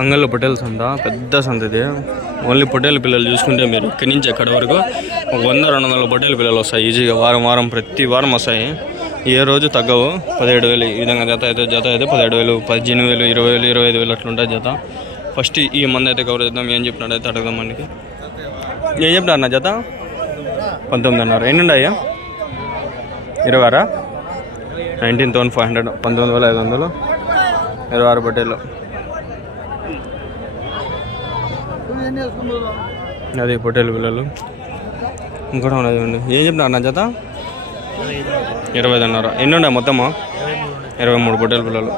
అంగల్లో పొట్టేల సంత, పెద్ద సంత ఇది. ఓన్లీ పొట్టేల పిల్లలు చూసుకుంటే మీరు ఇక్కడి నుంచి ఎక్కడి వరకు 100-200 పొట్టేల పిల్లలు వస్తాయి ఈజీగా. వారం ప్రతి వారం వస్తాయి. ఏ రోజు తగ్గవు. 17,000 ఈ విధంగా జత అయితే 17,000, 18,000, 20,000, 25,000 అట్లుంటాయి జత. ఫస్ట్ ఈ మంది అయితే కవర్ చేద్దాం. ఏం చెప్పినాడు అయితే అడగదాం మనకి. ఏం చెప్పినారు నా జత? 19,500. ఎన్ని ఉన్నాయా? 26? 19,500, 19,500, 26 పొట్టేళ్ళు. అది పొట్టేలు పిల్లలు ఇంకోటి ఉన్నది. ఏం చెప్పినారు నా జత? 25,500. ఎన్ని ఉన్నాయి మొత్తమా? 23 పొట్టేలు పిల్లలు.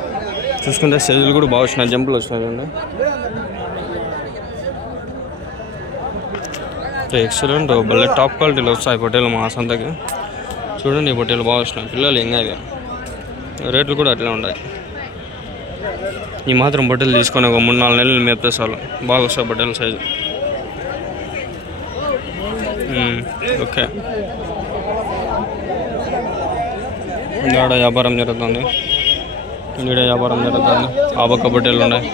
చూసుకుంటే సైజులు కూడా బాగా వచ్చినాయి, జంపులు వచ్చినాయి అండి. ఎక్సలెంట్, భలే టాప్ క్వాలిటీలో వస్తాయి పొట్టేలు మా సంతకి. చూడండి, పొట్టేలు బాగా వచ్చినాయి పిల్లలు. ఇంకా రేట్లు కూడా అట్లే ఉన్నాయి. ఈ మాత్రం పొట్టేలు తీసుకొని ఒక 3-4 నెలలు మేపితే చాలు, బాగా వస్తాయి పొట్టేలు సైజు. ఓకే, ఇక్కడ వ్యాపారం జరుగుతుంది. ఆ పక్క పొట్టేలు ఉన్నాయి.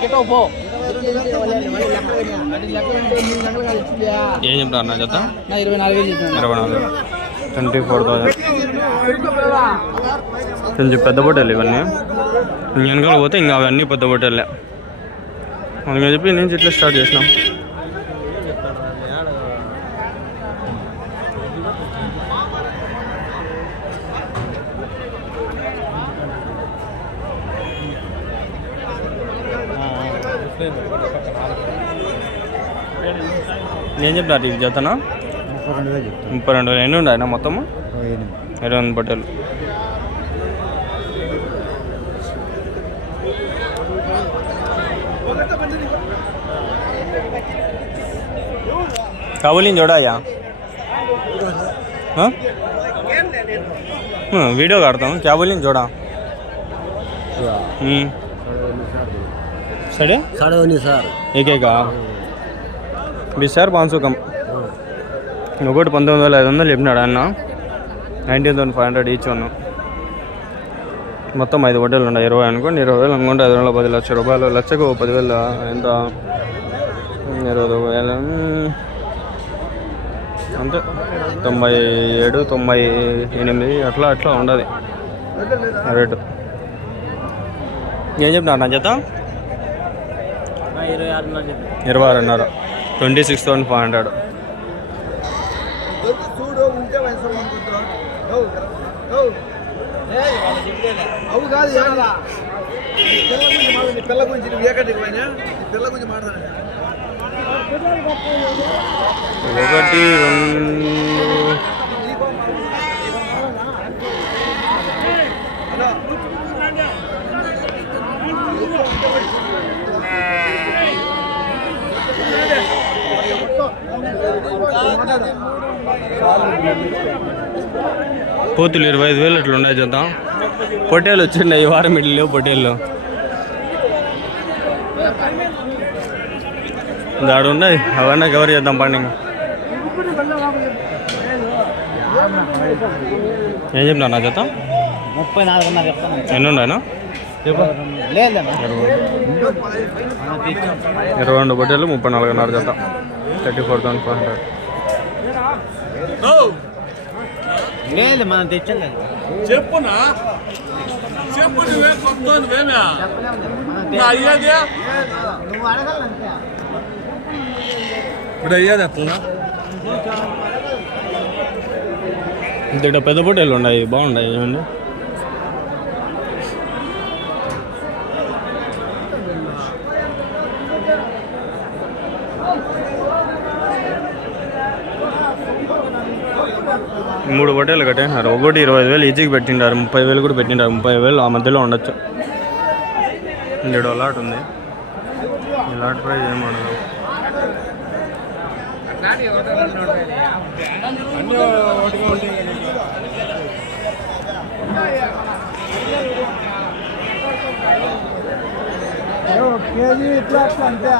ఏం చెప్తారు నా జత? 24,000, 24,000. కొంచెం పెద్ద పొట్టేలు ఇవన్నీ. వెనకాల పోతే ఇంకా అవన్నీ పెద్ద పొట్టేళ్ళే. అందుకని చెప్పి నేను ఇట్లా స్టార్ట్ చేసినాం. ఏం చెప్తారు ఇది జతనా? 32,000. ఎన్ని ఉన్నాయన్నా మొత్తము? 28 పొట్టేలు. काबुली जोड़ा या वीडियो काटता हूँ. क्या बोली जोड़ा? 19,500 एक 20,500 कम. ఒకటి 19,500 చెప్పినాడు అన్న. 19,500 ఈచ్ వన్. మొత్తం 5 పొట్టేలు ఉన్నాయి. 20 అనుకోండి. 20,000 అనుకుంటే 5 10 లక్షల రూపాయలు. లక్షకు 10,000 ఎంత? 20,000 అంటే 97, 98 అట్లా ఉండదు రేటు. ఏం చెప్పినారు నా జత? 26,500, 26,500. ఒకటి 2 పోతులు 25,000 అట్లా ఉన్నాయి చేద్దాం. పొట్టేలు వచ్చిండే ఈ వారం ఇడ్లు లేవు పొట్టేళ్ళు. దాడు ఉన్నాయి అవన్నీ కవర్ చేద్దాం పండుగ. ఏం చెప్పినా నా జత? 34 ఎన్ని ఉన్నాయనా? 22 పొట్టేళ్ళు, 34,500 జత. 34,500. లేదు మనం తెచ్చలేదు. చెప్పునా చెప్పు, నువ్వే కొత్త నువ్వేనా అయ్యేది? ఇప్పుడు అయ్యేది అట్లా. ఇక్కడ పెద్ద పొట్టేళ్ళు ఉన్నాయి, బాగున్నాయి. ఏమండి మూడు పొట్టేలు కట్టేసినారు. ఒకటి 25,000 ఈజీకి పెట్టిండారు. 30,000 కూడా పెట్టిండారు. 30,000 ఆ మధ్యలో ఉండొచ్చు. ఇక్కడ లాట్ ఉంది. ఈ లాట్ ప్రైజ్ ఏమనదు. కేజీ ఇట్లా అంతే.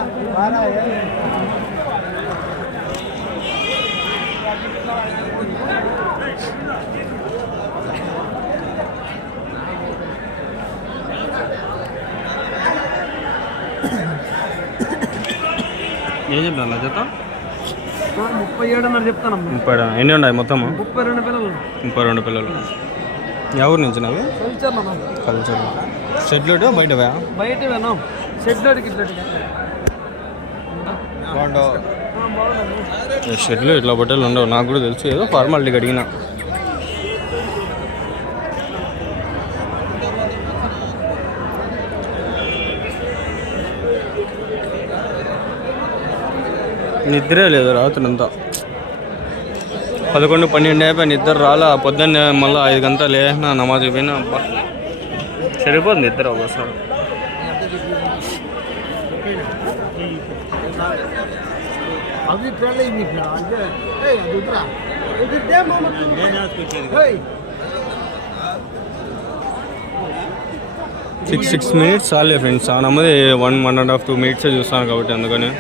ఏం చెప్తాను జత 37 చెప్తాను. 30. ఎన్ని ఉన్నాయి మొత్తం? 32 పిల్లలు. 32 పిల్లలు. ఎవరు నుంచి నావి? కల్చర్. షెడ్లు బయటవా? బయట విన్నాం షెడ్లోకి షెడ్లు ఇట్లా బట్టలు ఉండవు, నాకు కూడా తెలుసు, ఏదో ఫార్మాలిటీకి అడిగిన. నిద్రే లేదు రాత్రంతా. 11-12 అయిపోయి నిద్ర రాలా. పొద్దున్నే మళ్ళీ 5 గంటలు లేనా నమాజ్ అయిపోయినా. అబ్బా సరిపోతుంది నిద్ర ఒకసారి. అవి అంటే 6 minutes చాలే ఫ్రెండ్స్. చాలా మంది 1.5-2 minutes చూస్తాను కాబట్టి అందుకని